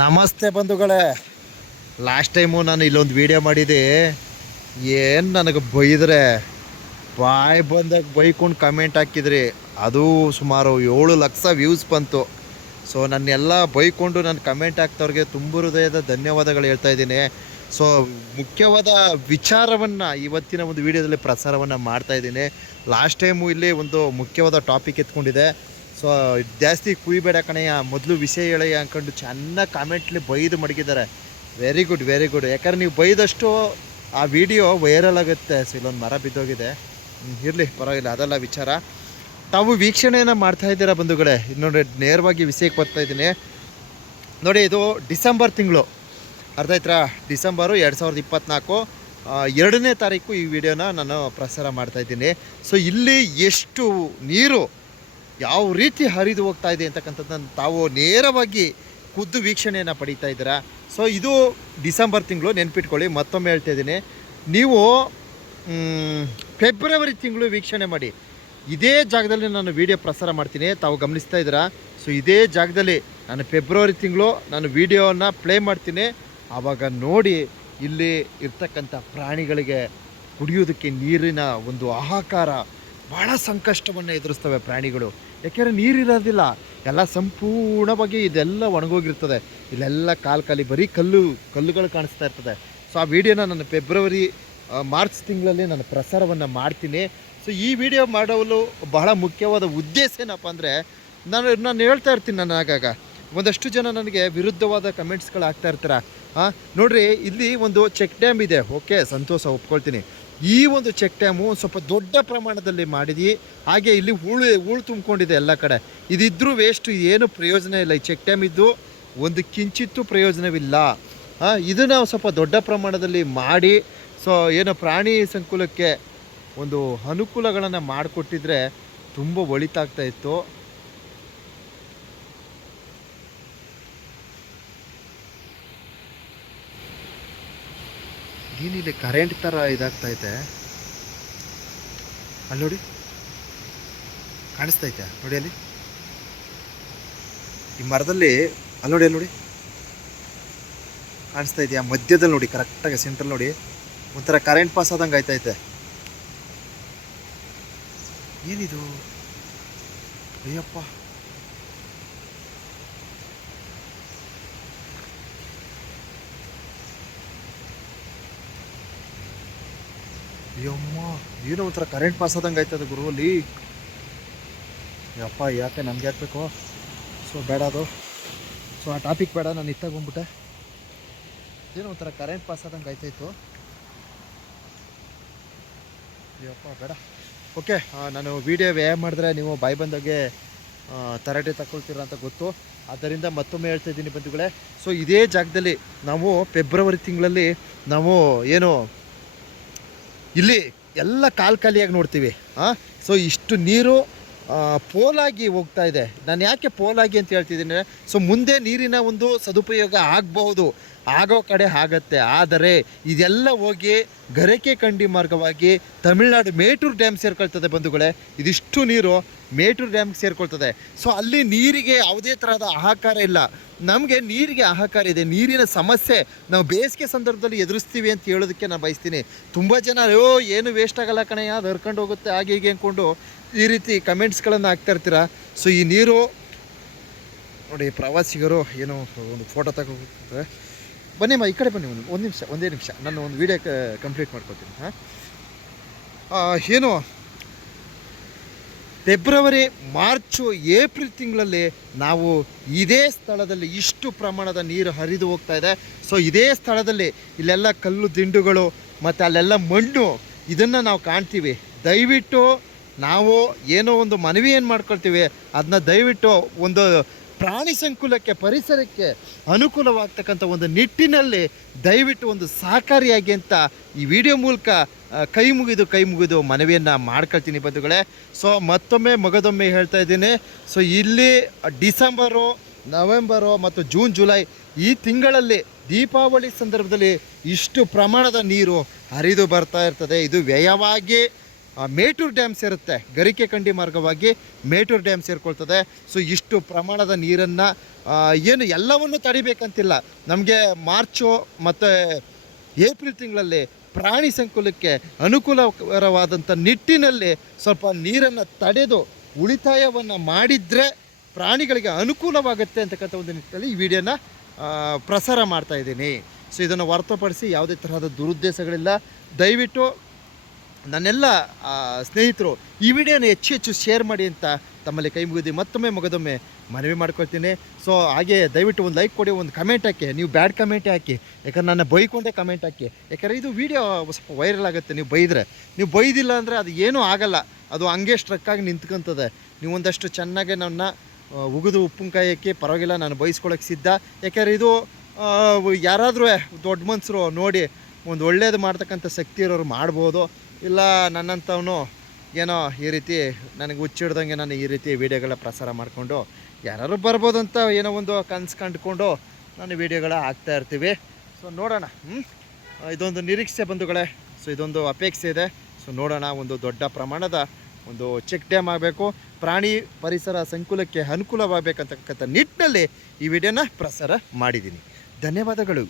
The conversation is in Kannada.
ನಮಸ್ತೆ ಬಂಧುಗಳೇ. ಲಾಸ್ಟ್ ಟೈಮು ನಾನು ಇಲ್ಲೊಂದು ವಿಡಿಯೋ ಮಾಡಿದೆ. ಏನು ನನಗೆ ಬೈದ್ರೆ? ಬಾಯ್ ಬಂದಾಗ ಬೈಕೊಂಡು ಕಮೆಂಟ್ ಹಾಕಿದ್ರಿ. ಅದು ಸುಮಾರು ಏಳು ಲಕ್ಷ ವ್ಯೂಸ್ ಬಂತು. ಸೊ ನನ್ನೆಲ್ಲ ಬೈಕೊಂಡು ನಾನು ಕಮೆಂಟ್ ಹಾಕ್ತವ್ರಿಗೆ ತುಂಬ ಹೃದಯದ ಧನ್ಯವಾದಗಳು ಹೇಳ್ತಾ ಇದ್ದೀನಿ. ಸೊ ಮುಖ್ಯವಾದ ವಿಚಾರವನ್ನು ಇವತ್ತಿನ ಒಂದು ವಿಡಿಯೋದಲ್ಲಿ ಪ್ರಸಾರವನ್ನು ಮಾಡ್ತಾ ಇದ್ದೀನಿ. ಲಾಸ್ಟ್ ಟೈಮು ಇಲ್ಲಿ ಒಂದು ಮುಖ್ಯವಾದ ಟಾಪಿಕ್ ಎತ್ಕೊಂಡಿದೆ. ಸೊ ಜಾಸ್ತಿ ಕುಯ್ಬೇಡ ಕಣಯ್ಯ ಮೊದಲು ವಿಷಯ ಹೇಳಯ್ಯ ಅಂದ್ಕೊಂಡು ಚೆನ್ನಾಗಿ ಕಾಮೆಂಟ್ಲಿ ಬೈದು ಮಡಗಿದ್ದಾರೆ. ವೆರಿ ಗುಡ್ ವೆರಿ ಗುಡ್ ಯಾಕಂದ್ರೆ ನೀವು ಬೈದಷ್ಟು ಆ ವಿಡಿಯೋ ವೈರಲ್ ಆಗುತ್ತೆ. ಸೊ ಇಲ್ಲೊಂದು ಮರ ಬಿದ್ದೋಗಿದೆ. ಇರಲಿ, ಪರವಾಗಿಲ್ಲ, ಅದೆಲ್ಲ ವಿಚಾರ. ತಾವು ವೀಕ್ಷಣೆಯನ್ನು ಮಾಡ್ತಾ ಇದ್ದೀರಾ ಬಂಧುಗಳೇ? ಇದು ನೋಡಿ ನೇರವಾಗಿ ವಿಷಯಕ್ಕೆ ಬರ್ತಾ ಇದ್ದೀನಿ. ನೋಡಿ, ಇದು ಡಿಸೆಂಬರ್ ತಿಂಗಳು. ಅರ್ಥ ಆಯ್ತಾ ಡಿಸೆಂಬರು ಎರಡು ಸಾವಿರದ ಇಪ್ಪತ್ತ್ನಾಲ್ಕು ಎರಡನೇ ತಾರೀಕು ಈ ವಿಡಿಯೋನ ನಾನು ಪ್ರಸಾರ ಮಾಡ್ತಾ ಇದ್ದೀನಿ. ಸೊ ಇಲ್ಲಿ ಎಷ್ಟು ನೀರು ಯಾವ ರೀತಿ ಹರಿದು ಹೋಗ್ತಾ ಇದೆ ಅಂತಕ್ಕಂಥದ್ದನ್ನು ತಾವು ನೇರವಾಗಿ ಖುದ್ದು ವೀಕ್ಷಣೆಯನ್ನು ಪಡೀತಾ ಇದ್ದೀರಾ? ಸೊ ಇದು ಡಿಸೆಂಬರ್ ತಿಂಗಳು ನೆನ್ಪಿಟ್ಕೊಳ್ಳಿ, ಮತ್ತೊಮ್ಮೆ ಹೇಳ್ತಾ ಇದ್ದೀನಿ. ನೀವು ಫೆಬ್ರವರಿ ತಿಂಗಳು ವೀಕ್ಷಣೆ ಮಾಡಿ. ಇದೇ ಜಾಗದಲ್ಲಿ ನಾನು ವಿಡಿಯೋ ಪ್ರಸಾರ ಮಾಡ್ತೀನಿ, ತಾವು ಗಮನಿಸ್ತಾ ಇದ್ದೀರಾ? ಸೊ ಇದೇ ಜಾಗದಲ್ಲಿ ನಾನು ಫೆಬ್ರವರಿ ತಿಂಗಳು ನಾನು ವೀಡಿಯೋವನ್ನು ಪ್ಲೇ ಮಾಡ್ತೀನಿ. ಆವಾಗ ನೋಡಿ, ಇಲ್ಲಿ ಇರ್ತಕ್ಕಂಥ ಪ್ರಾಣಿಗಳಿಗೆ ಕುಡಿಯೋದಕ್ಕೆ ನೀರಿನ ಒಂದು ಹಾಹಾಕಾರ ಭಾಳ ಸಂಕಷ್ಟವನ್ನು ಎದುರಿಸ್ತವೆ ಪ್ರಾಣಿಗಳು. ಯಾಕೆಂದರೆ ನೀರಿರೋದಿಲ್ಲ ಎಲ್ಲ ಸಂಪೂರ್ಣವಾಗಿ ಇದೆಲ್ಲ ಒಣಗೋಗಿರ್ತದೆ. ಇಲ್ಲೆಲ್ಲ ಕಾಲು ಕಾಲಿ ಬರೀ ಕಲ್ಲು, ಕಲ್ಲುಗಳು ಕಾಣಿಸ್ತಾ ಇರ್ತದೆ. ಸೊ ಆ ವಿಡಿಯೋನ ನಾನು ಫೆಬ್ರವರಿ ಮಾರ್ಚ್ ತಿಂಗಳಲ್ಲಿ ನಾನು ಪ್ರಸಾರವನ್ನು ಮಾಡ್ತೀನಿ. ಸೊ ಈ ವಿಡಿಯೋ ಮಾಡಲು ಬಹಳ ಮುಖ್ಯವಾದ ಉದ್ದೇಶ ಏನಪ್ಪ ಅಂದರೆ, ನಾನು ನಾನು ಹೇಳ್ತಾ ಇರ್ತೀನಿ ನಾನು ಆಗಾಗ. ಒಂದಷ್ಟು ಜನ ನನಗೆ ವಿರುದ್ಧವಾದ ಕಮೆಂಟ್ಸ್ಗಳು ಆಗ್ತಾ ಇರ್ತಾರೆ. ಹಾಂ ನೋಡಿರಿ, ಇಲ್ಲಿ ಒಂದು ಚೆಕ್ ಡ್ಯಾಮ್ ಇದೆ. ಓಕೆ ಸಂತೋಷ, ಒಪ್ಕೊಳ್ತೀನಿ. ಈ ಒಂದು ಚೆಕ್ ಡ್ಯಾಮು ಸ್ವಲ್ಪ ದೊಡ್ಡ ಪ್ರಮಾಣದಲ್ಲಿ ಮಾಡಿದಿ ಹಾಗೆ ಇಲ್ಲಿ ಹೂಳು ಹೂಳು ತುಂಬಿಕೊಂಡಿದೆ ಎಲ್ಲ ಕಡೆ. ಇದಿದ್ರೂ ವೇಸ್ಟ್ ಏನು ಪ್ರಯೋಜನ ಇಲ್ಲ. ಈ ಚೆಕ್ ಡ್ಯಾಮ್ ಇದ್ದು ಒಂದು ಕಿಂಚಿತ್ತೂ ಪ್ರಯೋಜನವಿಲ್ಲ. ಇದನ್ನು ಸ್ವಲ್ಪ ದೊಡ್ಡ ಪ್ರಮಾಣದಲ್ಲಿ ಮಾಡಿ, ಸೊ, ಏನು ಪ್ರಾಣಿ ಸಂಕುಲಕ್ಕೆ ಒಂದು ಅನುಕೂಲಗಳನ್ನು ಮಾಡಿಕೊಟ್ಟಿದ್ರೆ ತುಂಬ ಒಳಿತಾಗ್ತಾ ಇತ್ತು. ಏನಿಲ್ಲಿ ಕರೆಂಟ್ ಥರ ಇದಾಗ್ತಾ ಐತೆ ಅಲ್ಲಿ ನೋಡಿ. ಕಾಣಿಸ್ತೈತೆ. ನೋಡಿ ಅಲ್ಲಿ. ಈ ಮರದಲ್ಲಿ ಅಲ್ಲಿ ನೋಡಿ ಅಲ್ಲಿ ನೋಡಿ. ಕಾಣಿಸ್ತಾ ಇದೆಯಾ ಮಧ್ಯದಲ್ಲಿ ನೋಡಿ ಕರೆಕ್ಟಾಗಿ ಸೆಂಟ್ರಲ್ ನೋಡಿ. ಒಂಥರ ಕರೆಂಟ್ ಪಾಸ್ ಆದಂಗೆ ಆಯ್ತೈತೆ. ಏನಿದು? ಅಯ್ಯಪ್ಪ. ಅಯ್ಯಮ್ಮ ಏನೋ ಒಂಥರ ಕರೆಂಟ್ ಪಾಸ್ ಆದಂಗೆ ಆಯ್ತದೆ ಗುರು ಅಲ್ಲಿ ಯಪ್ಪ, ಯಾಕೆ ನಮ್ಗೆ ಯಾಕೆ ಬೇಕು? ಸೊ ಬೇಡ ಅದು. ಸೊ ಆ ಟಾಪಿಕ್ ಬೇಡ, ನಾನು ಇತ್ತಾಗ ಬಂದ್ಬಿಟ್ಟೆ. ಏನೋ ಒಂಥರ ಕರೆಂಟ್ ಪಾಸ್ ಆದಂಗೆ ಆಯ್ತಾಯಿತ್ತು ಅಯ್ಯಪ್ಪ ಬೇಡ. ಓಕೆ ನಾನು ವಿಡಿಯೋ ವ್ಯಾಯಾಮ ಮಾಡಿದ್ರೆ ನೀವು ಬಾಯಿ ಬಂದಾಗೆ ತರಾಟೆ ತರಟೆ ತಗೊಳ್ತೀರ ಅಂತ ಗೊತ್ತು. ಆದ್ದರಿಂದ ಮತ್ತೊಮ್ಮೆ ಹೇಳ್ತಾ ಇದ್ದೀನಿ ಬಂಧುಗಳೇ. ಸೊ ಇದೇ ಜಾಗದಲ್ಲಿ ನಾವು ಫೆಬ್ರವರಿ ತಿಂಗಳಲ್ಲಿ ನಾವು ಏನು ಇಲ್ಲಿ ಎಲ್ಲ ಕಾಲು ಖಾಲಿಯಾಗಿ ನೋಡ್ತೀವಿ ಹಾಂ ಸೊ ಇಷ್ಟು ನೀರು ಪೋಲಾಗಿ ಹೋಗ್ತಾ ಇದೆ. ನಾನು ಯಾಕೆ ಪೋಲಾಗಿ ಅಂತ ಹೇಳ್ತಿದ್ದೀನಿ ಸೊ ಮುಂದೆ ನೀರಿನ ಒಂದು ಸದುಪಯೋಗ ಆಗಬಹುದು. ಆಗೋ ಕಡೆ ಆಗತ್ತೆ. ಆದರೆ ಇದೆಲ್ಲ ಹೋಗಿ ಗರಕೆ ಕಂಡಿ ಮಾರ್ಗವಾಗಿ ತಮಿಳ್ನಾಡು ಮೇಟೂರು ಡ್ಯಾಮ್ ಸೇರ್ಕೊಳ್ತದೆ ಬಂಧುಗಳೇ. ಇದಿಷ್ಟು ನೀರು ಮೇಟೂರು ಡ್ಯಾಮ್ಗೆ ಸೇರ್ಕೊಳ್ತದೆ. ಸೊ ಅಲ್ಲಿ ನೀರಿಗೆ ಯಾವುದೇ ಥರದ ಆಹಾಕಾರ ಇಲ್ಲ. ನಮಗೆ ನೀರಿಗೆ ಆಹಾಕಾರ ಇದೆ. ನೀರಿನ ಸಮಸ್ಯೆ ನಾವು ಬೇಸಿಗೆ ಸಂದರ್ಭದಲ್ಲಿ ಎದುರಿಸ್ತೀವಿ ಅಂತ ಹೇಳೋದಕ್ಕೆ ನಾನು ಬಯಸ್ತೀನಿ. ತುಂಬ ಜನ, ಅಯ್ಯೋ, ಏನು ವೇಸ್ಟ್ ಆಗಲ್ಲ ಕಣೆ ಅದು ಹರ್ಕೊಂಡು ಹೋಗುತ್ತೆ, ಹಾಗೆ ಹೀಗೆ ಅಂದ್ಕೊಂಡು ಈ ರೀತಿ ಕಮೆಂಟ್ಸ್ಗಳನ್ನು ಹಾಕ್ತಾ ಇರ್ತೀರಾ? ಸೊ ಈ ನೀರು ನೋಡಿ ಪ್ರವಾಸಿಗರು ಏನೋ ಒಂದು ಫೋಟೋ ತಗೋತಾರೆ ಬನ್ನಿಮ್ಮ ಈ ಕಡೆ ಬನ್ನಿ ಒಂದು ಒಂದು ನಿಮಿಷ, ಒಂದೇ ನಿಮಿಷ. ನಾನು ಒಂದು ವಿಡಿಯೋ ಕಂಪ್ಲೀಟ್ ಮಾಡ್ಕೊತೀನಿ, ಹಾಂ? ಏನು? ಫೆಬ್ರವರಿ, ಮಾರ್ಚು, ಏಪ್ರಿಲ್ ತಿಂಗಳಲ್ಲಿ ನಾವು ಇದೇ ಸ್ಥಳದಲ್ಲಿ ಇಷ್ಟು ಪ್ರಮಾಣದ ನೀರು ಹರಿದು ಹೋಗ್ತಾ ಇದೆ. ಸೊ ಇದೇ ಸ್ಥಳದಲ್ಲಿ ಇಲ್ಲೆಲ್ಲ ಕಲ್ಲು ದಿಂಡುಗಳು ಮತ್ತು ಅಲ್ಲೆಲ್ಲ ಮಣ್ಣು, ಇದನ್ನು ನಾವು ಕಾಣ್ತೀವಿ. ದಯವಿಟ್ಟು ನಾವು ಏನೋ ಒಂದು ಮನವಿ ಏನು ಮಾಡ್ಕೊಳ್ತೀವಿ ಅದನ್ನ ದಯವಿಟ್ಟು ಒಂದು ಪ್ರಾಣಿ ಸಂಕುಲಕ್ಕೆ, ಪರಿಸರಕ್ಕೆ ಅನುಕೂಲವಾಗ್ತಕ್ಕಂಥ ಒಂದು ನಿಟ್ಟಿನಲ್ಲಿ ದಯವಿಟ್ಟು ಒಂದು ಸಹಕಾರಿಯಾಗಿ ಅಂತ ಈ ವಿಡಿಯೋ ಮೂಲಕ ಕೈ ಮುಗಿದು ಕೈ ಮುಗಿದು ಮನವಿಯನ್ನು ಮಾಡ್ಕೊಳ್ತೀನಿ ಬಂಧುಗಳೇ. ಸೊ ಮತ್ತೊಮ್ಮೆ ಮಗದೊಮ್ಮೆ ಹೇಳ್ತಾ ಇದ್ದೀನಿ. ಸೊ ಇಲ್ಲಿ ಡಿಸೆಂಬರು, ನವೆಂಬರು ಮತ್ತು ಜೂನ್, ಜುಲೈ ಈ ತಿಂಗಳಲ್ಲಿ ದೀಪಾವಳಿ ಸಂದರ್ಭದಲ್ಲಿ ಇಷ್ಟು ಪ್ರಮಾಣದ ನೀರು ಹರಿದು ಬರ್ತಾ ಇರ್ತದೆ. ಇದು ವ್ಯಯವಾಗಿ ಮೇಟೂರು ಡ್ಯಾಮ್ ಸೇರುತ್ತೆ. ಗರಿಕೆ ಕಂಡಿ ಮಾರ್ಗವಾಗಿ ಮೇಟೂರ್ ಡ್ಯಾಮ್ ಸೇರಿಕೊಳ್ತದೆ. ಸೊ ಇಷ್ಟು ಪ್ರಮಾಣದ ನೀರನ್ನು ಏನು ಎಲ್ಲವನ್ನು ತಡಿಬೇಕಂತಿಲ್ಲ. ನಮಗೆ ಮಾರ್ಚು ಮತ್ತು ಏಪ್ರಿಲ್ ತಿಂಗಳಲ್ಲಿ ಪ್ರಾಣಿ ಸಂಕುಲಕ್ಕೆ ಅನುಕೂಲಕರವಾದಂಥ ನಿಟ್ಟಿನಲ್ಲಿ ಸ್ವಲ್ಪ ನೀರನ್ನು ತಡೆದು ಉಳಿತಾಯವನ್ನು ಮಾಡಿದರೆ ಪ್ರಾಣಿಗಳಿಗೆ ಅನುಕೂಲವಾಗುತ್ತೆ ಅಂತಕ್ಕಂಥ ಒಂದು ನಿಟ್ಟಿನಲ್ಲಿ ಈ ವಿಡಿಯೋನ ಪ್ರಸಾರ ಮಾಡ್ತಾ ಇದ್ದೀನಿ. ಸೊ ಇದನ್ನು ಹೊರತುಪಡಿಸಿ ಯಾವುದೇ ತರಹದ ದುರುದ್ದೇಶಗಳಿಲ್ಲ. ದಯವಿಟ್ಟು ನನ್ನೆಲ್ಲ ಸ್ನೇಹಿತರು ಈ ವಿಡಿಯೋನ ಹೆಚ್ಚು ಹೆಚ್ಚು ಶೇರ್ ಮಾಡಿ ಅಂತ ತಮ್ಮಲ್ಲಿ ಕೈ ಮುಗಿದು ಮತ್ತೊಮ್ಮೆ ಮಗದೊಮ್ಮೆ ಮನವಿ ಮಾಡ್ಕೊಳ್ತೀನಿ. ಸೊ ಹಾಗೆ ದಯವಿಟ್ಟು ಒಂದು ಲೈಕ್ ಕೊಡಿ, ಒಂದು ಕಮೆಂಟ್ ಹಾಕಿ. ನೀವು ಬ್ಯಾಡ್ ಕಮೆಂಟ್ ಹಾಕಿ. ಯಾಕಂದ್ರೆ ನನ್ನ ಬೈಕೊಂಡೇ ಕಮೆಂಟ್ ಹಾಕಿ. ಯಾಕಂದರೆ ಇದು ವಿಡಿಯೋ ಸ್ವಲ್ಪ ವೈರಲ್ ಆಗುತ್ತೆ. ನೀವು ಬೈದರೆ. ನೀವು ಬೈದಿಲ್ಲ ಅಂದರೆ ಅದು ಏನೂ ಆಗಲ್ಲ. ಅದು ಹಂಗೆ ಸ್ಟ್ರಕ್ಕಾಗಿ ನಿಂತ್ಕೊಂತದೆ. ನೀವು ಒಂದಷ್ಟು ಚೆನ್ನಾಗಿ ನನ್ನ ಉಗಿದು ಉಪ್ಪಿನಕಾಯಿ ಹಾಕಿ ಪರವಾಗಿಲ್ಲ, ನಾನು ಬೈಸ್ಕೊಳಕ್ಕೆ ಸಿದ್ಧ. ಯಾಕಂದರೆ ಇದು ಯಾರಾದರೂ ದೊಡ್ಡ ಮನ್ಸರು ನೋಡಿ, ಒಂದು ಒಳ್ಳೇದು ಮಾಡ್ತಕ್ಕಂಥ ಶಕ್ತಿ ಇರೋರು ಮಾಡ್ಬೋದು. ಇಲ್ಲ, ನನ್ನಂಥವನು ಏನೋ ಈ ರೀತಿ ನನಗೆ ಹುಚ್ಚಿಡ್ದಂಗೆ ನಾನು ಈ ರೀತಿ ವೀಡಿಯೋಗಳ ಪ್ರಸಾರ ಮಾಡಿಕೊಂಡು ಯಾರು ಬರ್ಬೋದು ಅಂತ ಏನೋ ಒಂದು ಕನ್ಸು ಕಂಡುಕೊಂಡು ನಾನು ವೀಡಿಯೋಗಳ ಹಾಕ್ತಾ ಇರ್ತೀವಿ. ಸೊ ನೋಡೋಣ? ಇದೊಂದು ನಿರೀಕ್ಷೆ ಬಂಧುಗಳೇ. ಸೊ ಇದೊಂದು ಅಪೇಕ್ಷೆ ಇದೆ. ಸೊ ನೋಡೋಣ, ಒಂದು ದೊಡ್ಡ ಪ್ರಮಾಣದ ಒಂದು ಚೆಕ್ ಡ್ಯಾಮ್ ಆಗಬೇಕು. ಪ್ರಾಣಿ ಪರಿಸರ ಸಂಕುಲಕ್ಕೆ ಅನುಕೂಲವಾಗಬೇಕಂತಕ್ಕಂಥ ನಿಟ್ಟಿನಲ್ಲಿ ಈ ವಿಡಿಯೋನ ಪ್ರಸಾರ ಮಾಡಿದ್ದೀನಿ. ಧನ್ಯವಾದಗಳು.